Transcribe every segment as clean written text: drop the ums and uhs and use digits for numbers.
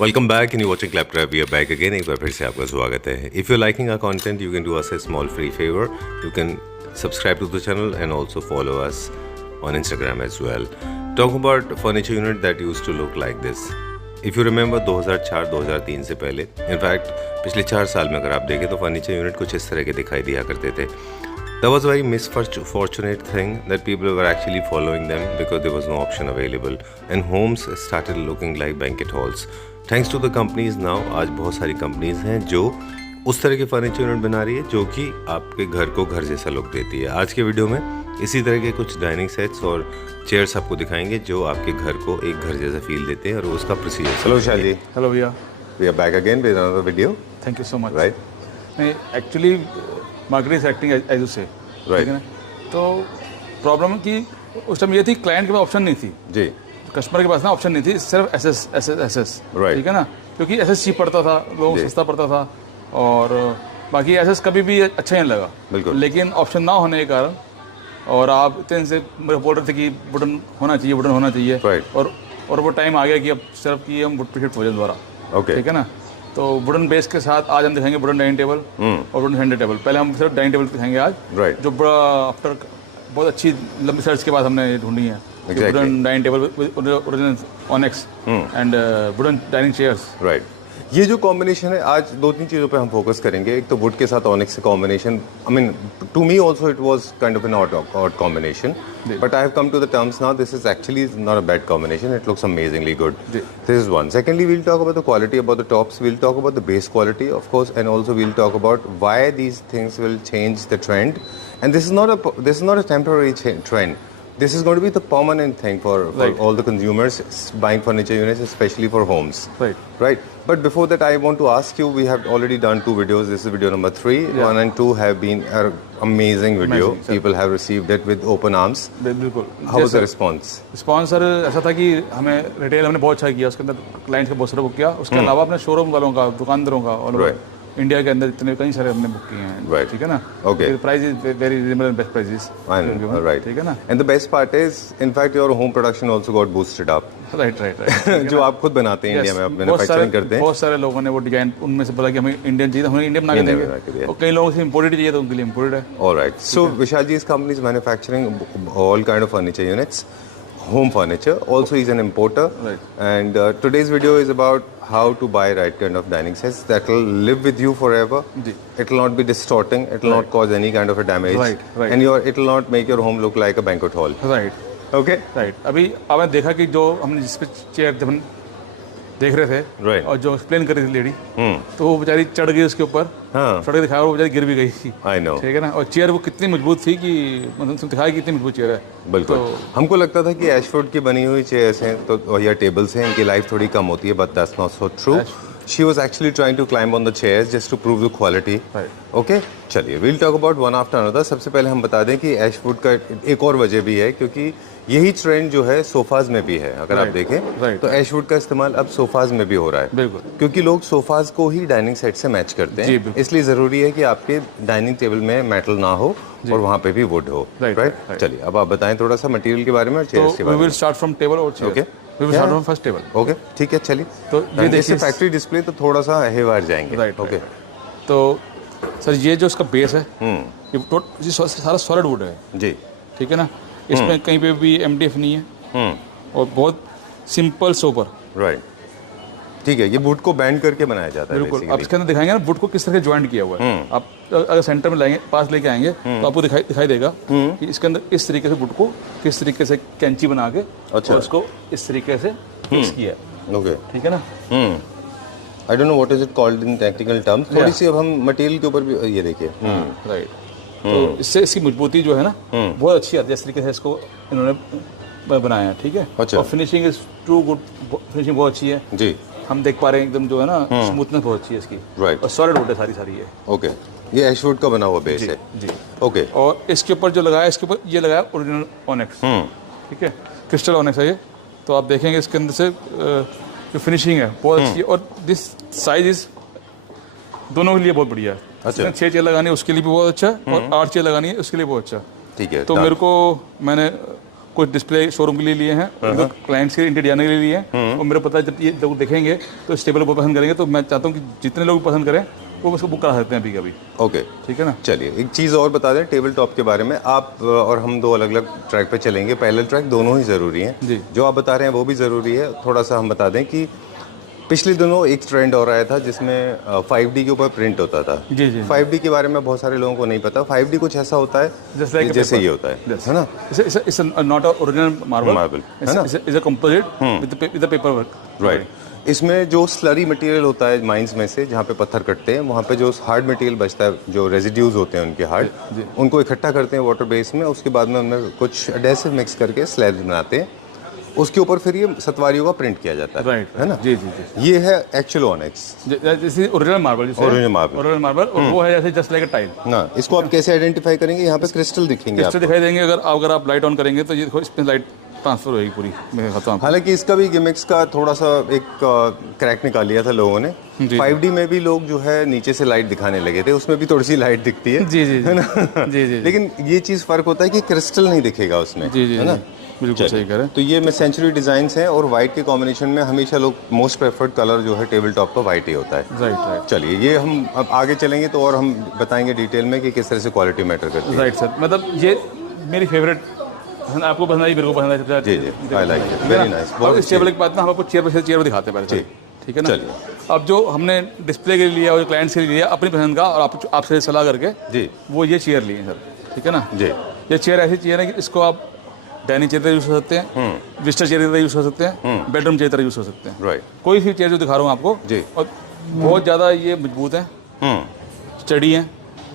Welcome back in you watching Claptrap we are back again. एक बार फिर से आपका स्वागत है। If you liking our content you can do us a small free favour, you can subscribe to the channel and also follow us on Instagram as well. Talk about furniture unit that used to look like this. If you remember 2004-2003 से पहले, in fact पिछले 4 साल में अगर आप देखें तो furniture unit कुछ इस तरह के दिखाई दिया करते थे। That was a very misfortunate thing that people were actually following them because there was no option available and homes started looking like banquet halls. Thanks to the companies now, आज बहुत सारी कंपनीज हैं जो उस तरह के furniture unit बना रही है जो कि आपके घर को घर जैसा लुक देती है। आज के वीडियो में इसी तरह के कुछ डाइनिंग सेट्स और चेयर्स आपको दिखाएंगे जो आपके घर को एक घर जैसा फील देते हैं और उसका procedure. Hello Vishal ji. Hello भैया। We are back again with another video. Thank you so much. Right. नहीं, actually market is acting as you say, right. तो प्रॉब्लम कि उस टाइम ये थी, क्लाइंट के पास ऑप्शन नहीं थी जी, कस्टमर के पास ना ऑप्शन नहीं थी, सिर्फ एसएस एसएस एसएस, Right. ठीक है ना, क्योंकि एसएस चीप पड़ता था, लोगों को सस्ता पड़ता था और बाकी एसएस कभी भी अच्छा नहीं लगा। बिल्कुल। लेकिन ऑप्शन ना होने के कारण और आप इतने से मेरे बोल रहे थे कि वुडन होना चाहिए, वुडन होना चाहिए, Right. और वो टाइम आ गया कि अब सिर्फ कि हम वुड पे शिफ्ट हो जाए दोबारा। ओके। ठीक है ना, तो वुडन बेस के साथ आज हम दिखाएंगे वुडन डाइनिंग टेबल और वुडन सेंटर टेबल। पहले हम सिर्फ डाइनिंग टेबल दिखाएंगे आज, Right. जो बड़ा आफ्टर बहुत अच्छी लंबी सर्च के बाद हमने ढूंढी है। Exactly. Wooden dining table original onyx and wooden dining chairs. Right. ये जो कॉम्बिनेशन है, आज 2-3 चीज़ों पे हम फोकस करेंगे। एक तो वुड के साथ onyx combination, I mean to me also it was kind of an odd combination, but I have come to the terms now this is actually not a bad combination, it looks amazingly good. This is one. Secondly we'll talk about the quality about the tops, we'll talk about the base quality of course, and also we'll talk about why these things will change the trend, and this is not a temporary trend. This is going to be the permanent thing for Right. all the consumers buying furniture units, especially for homes. Right. Right. But before that, I want to ask you, we have already done 2 videos. This is video number 3. Yeah. 1 and 2 have been an amazing video. Amazing, sir. People have received it with open arms. बिल्कुल। How was the response? Response sir ऐसा था कि हमें retail हमने बहुत अच्छा किया, उसके अंदर क्लाइंट्स का बहुत सारा बुक किया, उसके अलावा अपने शोरूम वालों का, दुकानदारों का और Right. इंडिया के अंदर इतने कई सारे हमने बुक किए हैं। Right. ठीक है ना। Okay. Price is very reasonable and best prices. I know. Right. ठीक है ना। And the best part is, in fact, your home production also got boosted up. Right. जो आप खुद बनाते हैं इंडिया में, आप मैन्युफैक्चरिंग करते हैं। बहुत सारे लोगों ने वो डिजाइन उनमें से बोला कि हमें इंडियन चाहिए, हमें इंडियन बना के Indian बना के देंगे, दिया। और कई लोगों से इम्पोर्टेड चाहिए तो उनके लिए इम्पोर्टेड है। All right. So Vishal ji's company is manufacturing all kind of furniture units, home furniture. Also, he's an importer. Right. And today's video is about how to buy right kind of dining sets that will live with you forever. जी। It will not be distorting. It will not cause any kind of a damage. Right, right. And it will not make your home look like a banquet hall. Right Okay. Right. अभी आपने देखा कि जो हमने जिस पे chair हम देख रहे थे, Right. और जो एक्सप्लेन कर रही थी लेडी, तो वो बेचारी चढ़ गई उसके ऊपर, हाँ। चढ़ के दिखाया और वो बेचारी गिर भी गई थी। I know. ठीक है ना। और चेयर वो कितनी मजबूत थी कि मतलब तुम दिखाई कितनी मजबूत चेयर है। बिल्कुल। हमको लगता था कि एशवुड की बनी हुई चेयर्स हैं तो या टेबल्स हैं, इनकी लाइफ थोड़ी कम होती है, but that's not so true. She was actually trying to climb on the chairs just to prove the quality. Right. Okay, चलिए we'll talk about one after another. सबसे पहले हम बता दें कि एशवुड का एक और वजह भी है, क्योंकि यही ट्रेंड जो है सोफाज में भी है. अगर आप Right. देखें Right. तो एशवुड का इस्तेमाल अब सोफाज में भी हो रहा है. बिल्कुल। क्योंकि लोग सोफाज को ही डाइनिंग सेट से मैच करते जी, हैं, बिल्कुल। इसलिए ज़रूरी है कि आपके डाइनिंग टेबल में मेटल ना हो और वहाँ पे भी वुड हो. Right, right. right. चलिए अब आप बताएं थोड़ा सा मटेरियल के बारे में और तो चेयर्स के वी बारे में. विल स्टार्ट फ्रॉम टेबल और chair. Okay. We will start from first table. Okay, ठीक है, चलिए. तो ये जैसे देखिए फैक्ट्री डिस्प्ले तो थोड़ा सा हेवार जाएंगे. Right okay. तो सर ये जो इसका बेस है, ये सारा सॉलिड वुड है। जी. ठीक है ना। इसमें कहीं पे भी एमडीएफ नहीं है और बहुत सिंपल सोबर। राइट. ठीक है, ये वुड को बैंड करके बनाया जाता है बिल्कुल। अब बेसिकली. इसके अंदर दिखाएंगे ना वुड को किस तरह से ज्वाइंट किया हुआ है। आप अगर सेंटर में लाएंगे, पास लेके आएंगे, तो आपको दिखाई देगा कि इसके अंदर इस तरीके से वुड को किस तरीके से कैंची बना के अच्छा। और उसको इस तरीके से फिक्स किया है। ओके. ठीक है ना। I don't know what is it called in technical terms. थोड़ी सी अब हम मटेरियल के ऊपर भी ये देखिए. राइट। तो इससे इसकी मजबूती जो है ना बहुत अच्छी आती है, इस तरीके से इसको इन्होंने बनाया है। ठीक है। अच्छा। और finishing is true good, finishing बहुत अच्छी है। जी. हम देख पा रहे हैं एकदम जो है ना स्मूथनेस बहुत अच्छी है इसकी। Right. और सॉलिड वुड है सारी है। ओके. ये एशवुड का बना हुआ बेस है. जी। ओके. और इसके ऊपर जो लगाया, इसके ऊपर ये लगाया ओरिजिनल ऑनेक्स। ठीक है। क्रिस्टल ऑनेक्स है ये। तो आप देखेंगे इसके अंदर से जो फिनिशिंग है बहुत अच्छी है, और दिस साइज इज दोनों के लिए बहुत बढ़िया है। अच्छा। 6 चेयर लगानी है उसके लिए भी बहुत अच्छा है, और 8 चेयर लगानी है उसके लिए बहुत अच्छा है। ठीक है. तो मेरे को मैंने कुछ डिस्प्ले शोरूम के लिए लिए हैं, तो क्लाइंट्स के इंटीरियर के लिए लिए हैं। और मेरे पता है जब ये लोग देखेंगे तो इस टेबल को पसंद करेंगे, तो मैं चाहता हूँ कि जितने लोग पसंद करें वो उसको बुक करा सकते हैं अभी कभी। ओके, ठीक है ना। चलिए एक चीज़ और बता दें टेबल टॉप के बारे में। आप और हम दो अलग अलग ट्रैक पे चलेंगे, पैरेलल ट्रैक दोनों ही ज़रूरी हैं। जी। जो आप बता रहे हैं वो भी ज़रूरी है। थोड़ा सा हम बता दें कि पिछले दिनों एक ट्रेंड और आया था जिसमें 5D के ऊपर प्रिंट होता था। जी जी। 5D के बारे में बहुत सारे लोगों को नहीं पता। 5D कुछ ऐसा होता है जैसे ये होता है ना। It's not a original marble, है ना, it's a composite with the paper work. Right. इसमें जो स्लरी मटेरियल होता है माइंस में से, जहाँ पे पत्थर कटते हैं, वहाँ पे जो हार्ड मटेरियल बचता है, जो रेजिड्यूज होते हैं उनके हार्ड, उनको इकट्ठा करते हैं वाटर बेस में। उसके बाद में उनमें कुछ एडेसिव मिक्स करके स्लैब्स बनाते हैं। उसके ऊपर फिर ये सतवारियों का प्रिंट किया जाता है। राइट, है ना। जी जी जी। ये है एक्चुअल ऑनिक्स, जैसे ओरिजिनल मार्बल, ओरिजिनल मार्बल, और वो है जैसे जस्ट लाइक अ टाइल ना। इसको आप कैसे आइडेंटिफाई करेंगे? यहाँ पे क्रिस्टल दिखेंगे, क्रिस्टल दिखाई देंगे। अगर आप लाइट ऑन करेंगे तो ये देखो इसमें लाइट ट्रांसफर होगी पूरी मेरे हाथों में। हालांकि इसका भी गिमिक्स का थोड़ा सा एक क्रैक निकाल लिया था लोगों ने। 5D में भी लोग जो है नीचे से लाइट दिखाने लगे थे, उसमें भी थोड़ी सी लाइट दिखती है। जी जी है ना। जी जी। लेकिन ये चीज़ फर्क होता है कि क्रिस्टल नहीं दिखेगा उसमें। जी जी, है ना। बिल्कुल सही कह रहे हैं। तो ये में सेंचुरी डिजाइन्स हैं और वाइट के कॉम्बिनेशन में हमेशा लोग मोस्ट प्रेफर्ड कलर जो है टेबल टॉप का वाइट ही होता है। Right right. चलिए ये हम अब आगे चलेंगे तो और हम बताएंगे डिटेल में कि किस तरह से क्वालिटी मैटर करती है। राइट सर, मतलब ये मेरी फेवरेट, आपको पसंद आई, मेरे को पसंद आई। जी जी, I like it, very nice. और इस टेबल के बाद ना हम आपको चेयर पर दिखाते हैं पहले। ठीक है ना। चलिए। अब जो हमने डिस्प्ले के लिए लिया और क्लाइंट्स के लिए लिया अपनी पसंद का, और आपसे सलाह करके जी वो ये चेयर लिए सर। ठीक है ना जी। ये चेयर ऐसी चेयर है कि इसको आप डाइनिंग चेयर तरह यूज़ कर सकते हैं, विस्टर चेयर तरह यूज़ कर सकते हैं, बेडरूम चेयर तरह यूज़ कर सकते हैं। राइट। कोई भी चेयर जो दिखा रहा हूँ आपको जी। और बहुत ज़्यादा ये मजबूत है, स्टडी है,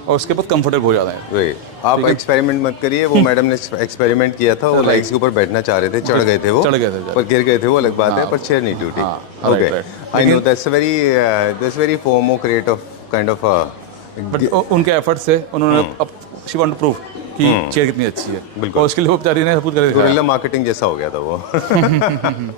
और उसके बाद कंफर्टेबल हो जाता है। राइट। आप एक्सपेरिमेंट मत करिए। वो मैडम ने एक्सपेरिमेंट किया था, वो लेग्स के ऊपर बैठना चाह रहे थे, चढ़ गए थे, वो पर गिर गए थे, वो अलग बात है, पर चेयर नहीं टूटी। Okay, I know that's very FOMO create of kind of. But उनके एफर्ट से उन्होंने अब शी वांट टू प्रूव कि चेयर कितनी अच्छी है। बिल्कुल। और उसके लिए वो बेचारी ने सब कुछ करके दिखाया। गुरिल्ला मार्केटिंग जैसा हो गया था वो।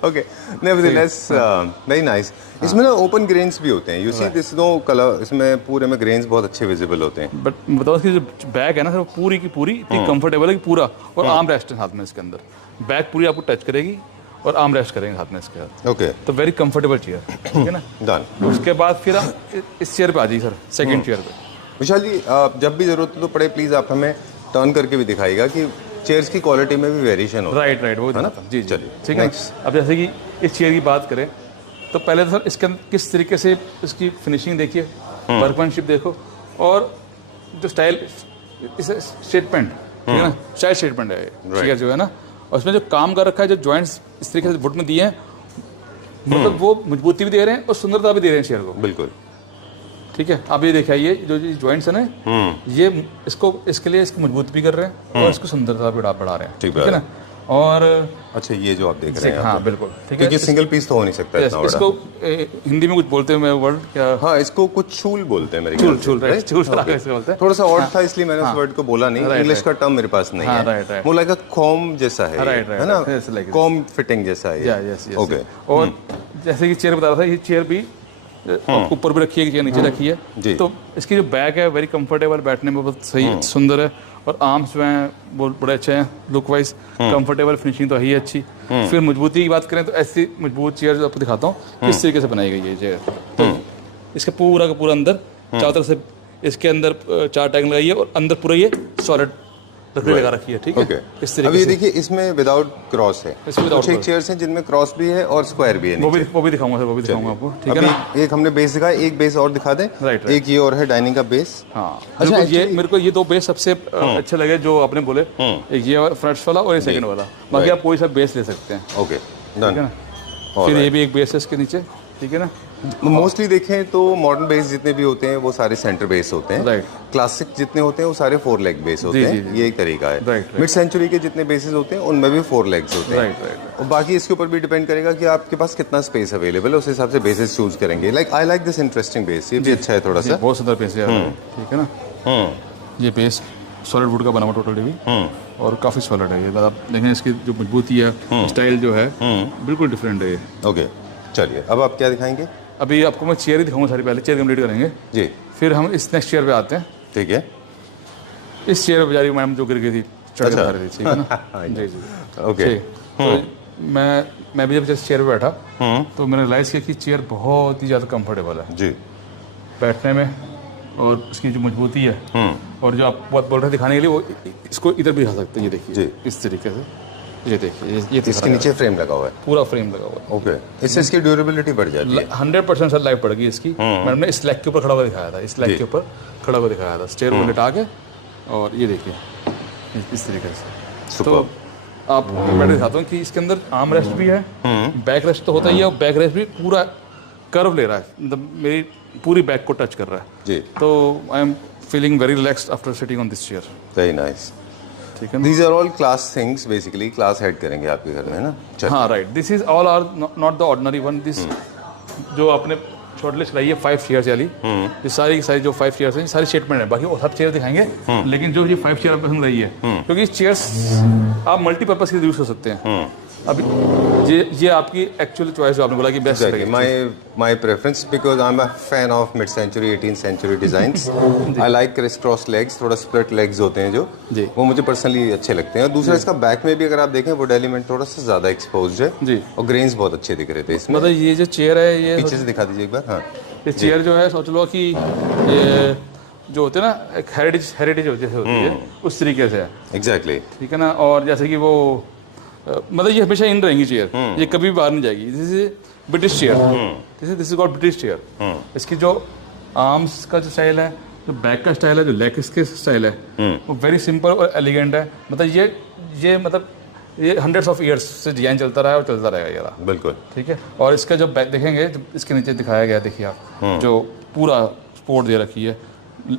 Okay, nevertheless very nice. इसमें ना ओपन ग्रेन्स भी होते हैं। You see this no colour, इसमें पूरे में ग्रेन्स बहुत अच्छे विजिबल होते हैं। बट बताओ इसकी जो बैग है ना सर, पूरी की पूरी इतनी कंफर्टेबल है कि पूरा, और आर्म रेस्ट है साथ में इसके अंदर। बैग पूरी आपको टच करेगी और आर्म रेस्ट करेंगे साथ में इसके साथ। ओके, तो वेरी कंफर्टेबल चेयर। ठीक है ना। डन। उसके बाद फिर आप इस चेयर पे आ जाइए सर, सेकंड चेयर पे। विशाल जी, जब भी जरूरत हो तो पड़े प्लीज आप हमें टर्न करके भी दिखाइएगा कि चेयर्स की क्वालिटी में भी वेरिएशन हो। राइट राइट, वो है ना। जी चलिए, ठीक है। अब जैसे कि इस चेयर की बात करें तो पहले तो सर इसके अंदर किस तरीके से इसकी फिनिशिंग देखिए, वर्कमैनशिप देखो, और जो स्टाइल इस स्टेटमेंट, ठीक है ना, स्टाइल स्टेटमेंट है चेयर जो है ना। और उसमें जो काम कर रखा है, जो जॉइंट्स इस तरीके से वुड में दिए हैं, मतलब वो मजबूती भी दे रहे हैं और सुंदरता भी दे रहे हैं चेयर को। बिल्कुल। ठीक है। आप ये देखिए, ये जो जॉइंट्स है ना, ये इसको इसके लिए इसको मजबूत भी कर रहे हैं और इसको सुंदरता भी बढ़ा रहे हैं। ठीक है ना। और अच्छा, ये जो आप देख रहे हैं, हाँ बिल्कुल ठीक है, क्योंकि सिंगल पीस तो हो नहीं सकता इतना बड़ा। इसको हिंदी में कुछ बोलते हैं वर्ड क्या? हाँ, इसको कुछ चूल बोलते हैं मेरे चूल, ख्याल से, राइट, चूल बोलते हैं। थोड़ा सा ऑड था इसलिए मैंने उस वर्ड को बोला नहीं। इंग्लिश का टर्म मेरे पास नहीं है। वो लाइक कॉम जैसा है, है ना, कॉम फिटिंग जैसा है। ओके। और जैसे कि चेयर बता रहा था, ये चेयर भी ऊपर भी रखी है, चेयर नीचे रखी है। तो इसकी जो बैक है वेरी कंफर्टेबल, बैठने में बहुत सही, सुंदर है। और आर्म्स जो हैं वो बड़े अच्छे हैं, लुक वाइज कंफर्टेबल, फिनिशिंग तो है ही अच्छी। फिर मजबूती की बात करें तो ऐसी मजबूत चेयर जो आपको दिखाता हूँ किस तरीके से बनाई गई है चेयर। तो इसका पूरा का पूरा अंदर चारों तरफ से इसके अंदर 4 टैग लगाई है और अंदर पूरा ये सॉलिड लकड़ी लगा रखी है। ठीक है। इस तरीके अब ये देखिए, इसमें विदाउट क्रॉस है। कुछ एक चेयर्स हैं जिनमें क्रॉस भी है और स्क्वायर भी है। वो भी दिखाऊंगा सर, वो भी दिखाऊंगा आपको। ठीक है ना। एक हमने बेस दिखाया, एक बेस और दिखा दें। राइट। एक ये और है डाइनिंग का बेस। हाँ, मेरे को ये 2 बेस सबसे अच्छे लगे जो आपने बोले, एक ये फ्रंट वाला और ये सेकंड वाला। बाकी आप कोई सा बेस ले सकते हैं। Okay, done. फिर ये भी एक बेस है इसके नीचे। ठीक है ना। मोस्टली देखें तो मॉडर्न बेस जितने भी होते हैं वो सारे सेंटर बेस होते हैं। राइट। क्लासिक जितने होते हैं वो सारे 4 लेग बेस होते हैं। ये एक तरीका है। राइट। मिड सेंचुरी के जितने बेसिस होते हैं उनमें भी 4 लेग्स होते हैं। राइट। और बाकी इसके ऊपर भी डिपेंड करेगा कि आपके पास कितना स्पेस अवेलेबल है, उस हिसाब से बेसिस चूज करेंगे। Like I like this interesting base, ये भी अच्छा है थोड़ा सा। बहुत सुंदर बेस है। ठीक है ना। ये बेस सॉलिड वुड का बना हुआ टोटली भी, और काफ़ी सॉलिड है ये। आप देखें इसकी जो मजबूती है, स्टाइल जो है बिल्कुल डिफरेंट है ये। ओके, चलिए अब आप क्या दिखाएंगे? अभी आपको मैं चेयर ही दिखाऊंगा सारी, पहले चेयर कंप्लीट करेंगे जी। फिर हम इस नेक्स्ट चेयर पे आते हैं। ठीक है। इस चेयर पे बेचारी मैडम जो गिर गई थी चढ़ के दिखा रही थी, ठीक है ना। जी जी ओके। ठीक। तो मैं भी जब चेयर पे बैठा तो मैंने रियलाइज़ किया कि चेयर बहुत ही ज़्यादा कंफर्टेबल है जी। बैठने में, और उसकी जो मजबूती है और जो आप बात बोल रहे हैं दिखाने के लिए, वो इसको इधर भी दिखा सकते हैं। ये देखिए जी। इस तरीके से, ये देखिए ये इसके नीचे फ्रेम लगा हुआ है। पूरा फ्रेम लगा हुआ है। ओके, इससे इसकी ड्यूरेबिलिटी बढ़ जाती है। 100% सर लाइफ पड़ गई इसकी। मैंने इस लेग के ऊपर खड़ा हुआ दिखाया था, इस लेग के ऊपर खड़ा हुआ दिखाया था, स्टेयर को लिटा के, और ये देखिए इस तरीके से। तो आप मैं दिखाता हूँ कि इसके अंदर आर्म रेस्ट भी है, बैक रेस्ट तो होता ही है, और बैक रेस्ट भी पूरा कर्व ले रहा है, मतलब मेरी पूरी बैक को टच कर रहा है जी। तो I am feeling very relaxed after sitting on this chair. Very nice. ठीक है ना। These are all class things, basically class head करेंगे आपके घर में ना। हाँ right, this is all are not the ordinary one. This जो आपने शॉर्टलिस्ट लाई है 5 चेयर्स वाली, ये सारी की सारी जो 5 चेयर्स हैं, सारी स्टेटमेंट है। बाकी वो सब चेयर दिखाएंगे, लेकिन जो ये 5 चेयर पसंद रही है, क्योंकि चेयर्स आप मल्टीपर्पज के लिए यूज कर सकते हैं। अब ये आपकी एक्चुअल चॉइस जो आपने बोला कि बेस्ट है। My preference, because I'm a fan of mid-century 18th century designs. I like criss-cross legs, थोड़ा split legs होते हैं जो, जी। वो मुझे पर्सनली अच्छे लगते हैं। और दूसरा इसका बैक में भी अगर आप देखें वुड एलिमेंट थोड़ा सा ज़्यादा एक्सपोज्ड है जी, और ग्रेन्स बहुत अच्छे दिख रहे थे इसमें। मतलब ये जो चेयर है, ये पीछे से दिखा दीजिए एक बार। हाँ, ये चेयर जो है, सोच लो कि ये जो होते हैं ना, एक हेरिटेज जैसे होती है, उस तरीके से है। एग्जैक्टली। ठीक है ना। और जैसे कि वो मतलब ये हमेशा इन रहेंगी चेयर, ये कभी भी बाहर नहीं जाएगी। This is British chair, this is called British chair. इसकी जो आर्म्स का जो स्टाइल है, जो बैक का स्टाइल है, जो लेग के स्टाइल है, वो वेरी सिंपल और एलिगेंट है। मतलब ये मतलब ये हंड्रेड्स ऑफ ईयर्स से डिजाइन चलता रहा है और चलता रहेगा ये। बिल्कुल। ठीक है। और इसका जब बैक देखेंगे, जो इसके नीचे दिखाया गया, देखिए आप, जो पूरा स्पोर्ट दे रखी है,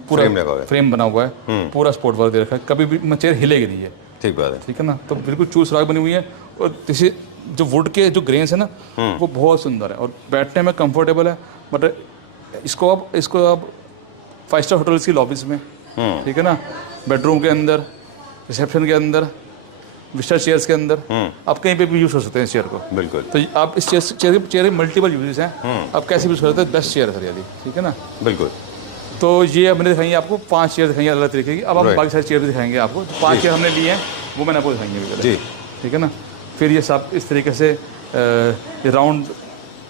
पूरा फ्रेम बना हुआ है, पूरा स्पोर्ट वर्क दे रखा है, कभी भी चेयर हिलेगी नहीं है। ठीक बात है। ठीक है ना। तो बिल्कुल चूस सुराख बनी हुई है, और जैसे जो वुड के जो ग्रेन्स है ना, वो बहुत सुंदर है और बैठने में कंफर्टेबल है। मतलब इसको आप 5 स्टार होटल्स की लॉबीज में, ठीक है ना, बेडरूम के अंदर, रिसेप्शन के अंदर, विस्टर चेयर्स के अंदर, आप कहीं पे भी यूज कर सकते हैं इस चेयर को। बिल्कुल। तो आप इस चेयर के मल्टीपल यूजेस हैं, आप कैसे यूज कर सकते हैं। बेस्ट चेयर है सर ये, ठीक है ना। बिल्कुल। तो ये मैंने दिखाई आपको 5 चेयर दिखाई अलग तरीके की। अब हम बाकी सारी चेयर भी दिखाएंगे आपको। 5 चेयर हमने लिए हैं, वो मैंने आपको दिखाएंगे जी, ठीक है ना। फिर ये सब इस तरीके से ये राउंड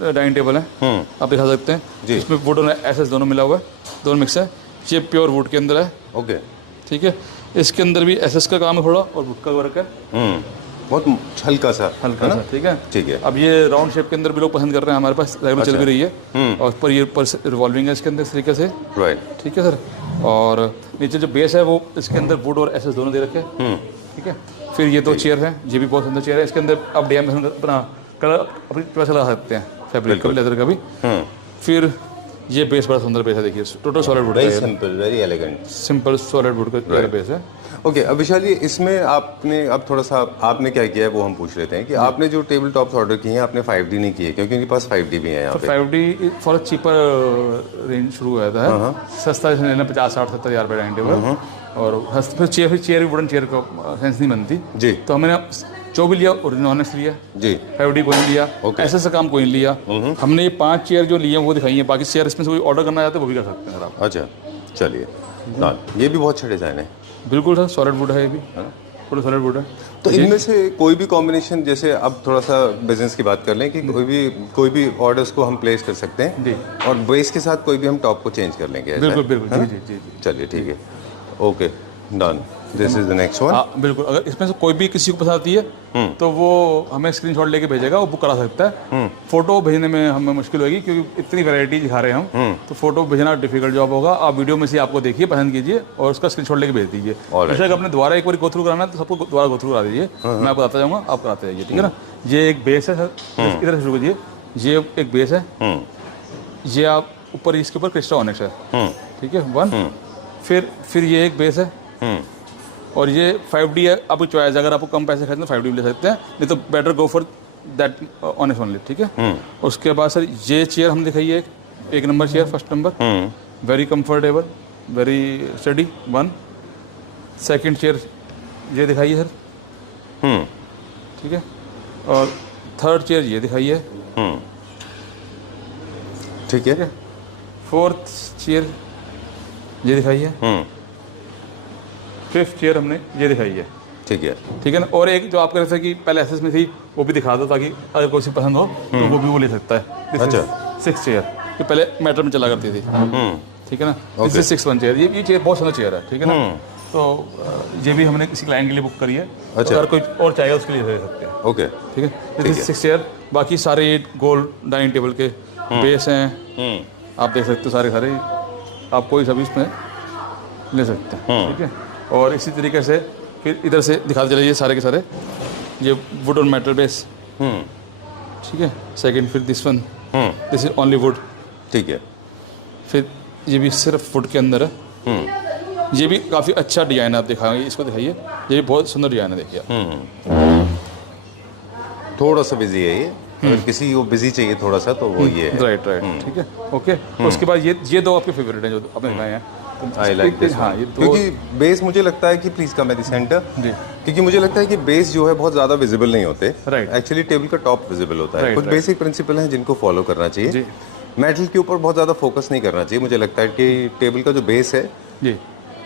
डाइनिंग टेबल है, आप दिखा सकते हैं। इसमें वुड और एसएस दोनों मिला हुआ है, दोनों मिक्स है। ये प्योर वुड के अंदर है। ओके, ठीक है। इसके अंदर भी एसएस का काम है थोड़ा, और वुड का वर्क है, बहुत हल्का सा, ठीक है। ठीक है। अब ये राउंड शेप के अंदर भी लोग पसंद कर रहे हैं, हमारे पास रेगुलर चल भी रही है, और पर ये रिवॉल्विंग है इसके अंदर इस तरीके से। राइट, ठीक है सर। और नीचे जो बेस है, वो इसके अंदर वुड और एसएस दोनों दे रखे हैं, ठीक है। फिर ये 2 चेयर है, ये भी बहुत सुंदर चेयर है। इसके अंदर आप डीएम अपना कलर अपनी चॉइस लगा सकते हैं, फैब्रिक का भी, लेदर का भी। फिर ये बेस बड़ा सुंदर बेस है, देखिए total solid wood, very simple, very elegant, simple solid wood का बेस है। ओके, अब विशाल जी, इसमें आपने अब थोड़ा सा आपने क्या किया है वो हम पूछ लेते हैं कि आपने जो टेबल टॉप्स ऑर्डर किए हैं, आपने 5D नहीं किए, क्योंकि उनके पास 5D भी है यहाँ पे। 5D फॉर चीपर रेंज शुरू हुआ था, सस्ता लेना 50-60-70 हज़ार रुपये डाइनिंग टेबल, और फिर चेयर वुडन चेयर को सेंस नहीं बनती जी। तो हमने जो भी लिया ओरिजिनल ऑनेक्स लिया जी, 5D कोई लिया, ऐसे से काम कोई लिया। हमने ये 5 चेयर जो लिए वो दिखाई है, बाकी चेयर इसमें से कोई ऑर्डर करना चाहते हैं वो भी कर सकते हैं आप। अच्छा, चलिए। ये भी बहुत अच्छा डिज़ाइन है। बिल्कुल सर, सॉलिड वुड है ये भी, पूरा सॉलिड वुड है। तो इनमें से कोई भी कॉम्बिनेशन, जैसे अब थोड़ा सा बिजनेस की बात कर लें कि कोई भी ऑर्डर्स को हम प्लेस कर सकते हैं जी, और बेस के साथ कोई भी हम टॉप को चेंज कर लेंगे। बिल्कुल बिल्कुल, जी जी जी। चलिए ठीक है, okay, done. This is the next one. हाँ बिल्कुल, अगर इसमें से कोई भी किसी को पसंद आती है तो वो हमें स्क्रीनशॉट लेके भेजेगा, वो बुक करा सकता है। फोटो भेजने में हमें मुश्किल होगी, क्योंकि इतनी वैरायटी दिखा रहे हैं हम, तो फोटो भेजना डिफिकल्ट जॉब होगा। आप वीडियो में से आपको देखिए, पसंद कीजिए और उसका स्क्रीनशॉट लेके भेज दीजिए। अगर अपने द्वारा एक बार गो थ्रू कराना है तो सबको द्वारा गो थ्रू करा दीजिए, मैं आपको बताता जाऊँगा, आप कराते जाइए, ठीक है ना। ये एक बेस है सर, इधर से शुरू कीजिए। ये एक बेस है, ये आप ऊपर इसके ऊपर क्रिस्टा ऑनेक्स है, ठीक है, 1। फिर ये एक बेस है, और ये 5D है। आपको चॉइस, अगर आपको कम पैसे खरीदना 5D ले सकते हैं, नहीं तो better go for that honest only, ठीक है। उसके बाद सर ये चेयर हम दिखाइए, एक number chair, first number, very comfortable, very study, 1। Second chair ये दिखाइए सर, ठीक है। और थर्ड चेयर ये दिखाइए, ठीक है। फोर्थ चेयर ये दिखाइए, 5th चेयर हमने ये दिखाई है, ठीक है। ठीक है ना। और एक जो आप कह रहे थे कि पहले एसएस में थी, वो भी दिखा दो ताकि अगर कोई सी पसंद हो तो वो भी वो ले सकता है। अच्छा। 6 चेयर जो पहले मेटल में चला करती थी, ठीक है ना। This is 6 1 chair. ये चेयर बहुत सुंदर चेयर है, ठीक है ना। तो ये भी हमने किसी क्लाइंट के लिए बुक करी है। अच्छा। अगर कोई और चाहेगा उसके लिए ले सकते हैं। ओके। ठीक है। This is 6 chair. बाकी सारे गोल्ड डाइनिंग टेबल के बेस हैं, आप देख सकते हो सारे सारे, आप कोई सा भी इसमें ले सकते हैं, ठीक है। और इसी तरीके से फिर इधर से दिखाते चले, ये सारे के सारे ये वुड और मेटल बेस, ठीक है। सेकंड फिर this one, this is only would, ठीक है। फिर ये भी सिर्फ वुड के अंदर है। ये भी काफ़ी अच्छा डिज़ाइन आप दिखाएंगे, इसको दिखाइए, ये भी बहुत सुंदर डिज़ाइन है, देखिए। थोड़ा सा बिजी है ये, अगर किसी को बिजी चाहिए थोड़ा सा तो वो ये है। राइट राइट, ठीक है, ओके। उसके बाद ये दो आपके फेवरेट हैं जो आपने दिखाए हैं। I like this. हाँ, ये दो, क्योंकि बेस मुझे लगता है कि please come at the centre, क्योंकि मुझे लगता है कि बेस जो है बहुत ज्यादा विजिबल नहीं होते। राइट। एक्चुअली टेबल का टॉप विजिबल होता है। राइट, कुछ राइट। बेसिक प्रिंसिपल हैं जिनको फॉलो करना चाहिए। जी। मेटल के ऊपर बहुत ज्यादा फोकस नहीं करना चाहिए। मुझे लगता है कि टेबल का जो बेस है, जी,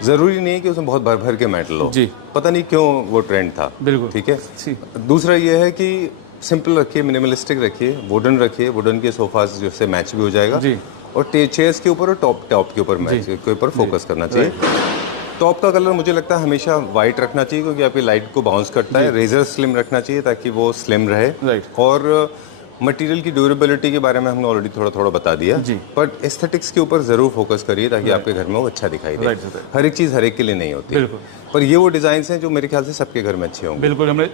जरूरी नहीं है कि उसमें बहुत भर भर के मेटल हो। जी। पता नहीं क्यों वो ट्रेंड था। बिल्कुल। ठीक है। जी। दूसरा ये है कि सिंपल रखिए, मिनिमलिस्टिक रखिए, वुडन रखिए, वुडन के सोफाज जिससे मैच भी हो जाएगा। जी। और चेयर्स के ऊपर और टॉप के ऊपर मैच के ऊपर फोकस करना चाहिए। टॉप का कलर मुझे लगता है हमेशा वाइट रखना चाहिए, क्योंकि आपकी लाइट को बाउंस करता है। रेजर स्लिम रखना चाहिए ताकि वो स्लिम रहे। राइट। और मटेरियल की ड्यूरेबिलिटी के बारे में हमने ऑलरेडी थोड़ा बता दिया। जी। बट एस्थेटिक्स के ऊपर जरूर फोकस करिए ताकि आपके घर में वो अच्छा दिखाई दे। राइट। हर एक चीज़ हर एक के लिए नहीं होती। बिल्कुल। पर ये वो डिजाइन हैं जो मेरे ख्याल से सबके घर में अच्छे होंगे। बिल्कुल। हमने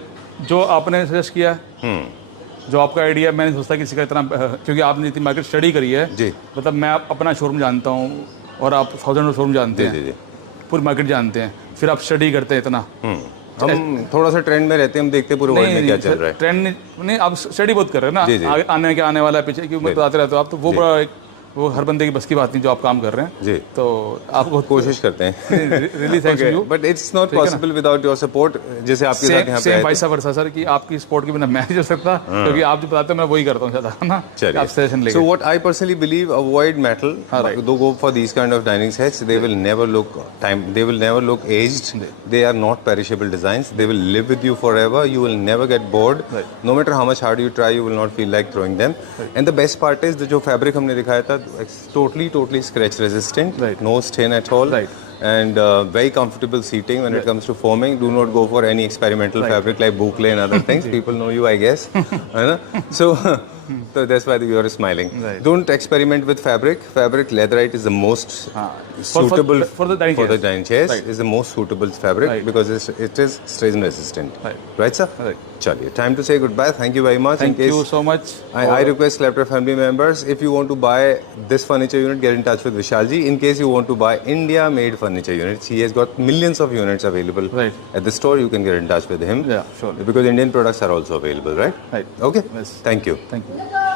जो आपने सजेस्ट किया, जो आपका आइडिया, मैंने सोचता किसी का इतना, क्योंकि आपने इतनी मार्केट स्टडी करी है। जी। मतलब मैं अपना शोरूम जानता हूँ और आप 1000 शोरूम जानते हैं, जी। पूरी मार्केट जानते हैं, फिर आप स्टडी करते हैं इतना। हम थोड़ा सा ट्रेंड में रहते हैं, हम देखते हैं पूरे वर्ल्ड में क्या चल रहा है। ट्रेंड नहीं, आप स्टडी बहुत कर रहे हैं जी, ना, आगे आने के आने वाला है, पीछे क्यों बताते रहते हो आप, तो वो बड़ा एक, वो हर बंदे की बस की बात नहीं जो आप काम कर रहे हैं। जी। तो आप बहुत कोशिश करते हैं। Really thank you. But it's not possible without your support. जैसे आपके साथ यहाँ पे सेम आए थे। वैसा वर्षा सर कि आपकी सपोर्ट के बिना मैं नहीं कर सकता, क्योंकि आप जो बताते हैं मैं वही करता हूँ ज़्यादा, है ना। आप सजेशन लेके। So what I personally believe, avoid metal. Though go for these kind of dining sets, they will never look They will never look aged. They are not perishable designs. They will live with you forever. You will never get bored. No matter how much hard you try, you will not feel like throwing them. And the best part is जो fabric हमने दिखाया था, totally scratch resistant. No stain at all. And very comfortable seating when it comes to foaming. Do not go for any experimental fabric like boucle and other things. People know you, I guess. So that's why you are smiling. Don't experiment with fabric. Leatherite is the most suitable for the dining chairs. Is the most suitable fabric because it is strain resistant. Right, sir? Chaliye, time to say goodbye. Thank you very much. Thank you so much. I request Claptrap family members, if you want to buy this furniture unit, get in touch with Vishalji. In case you want to buy India-made furniture units, he has got millions of units available at the store. You can get in touch with him. Yeah, sure. Because Indian products are also available, right? Right. Okay. Yes. Thank you. Thank you.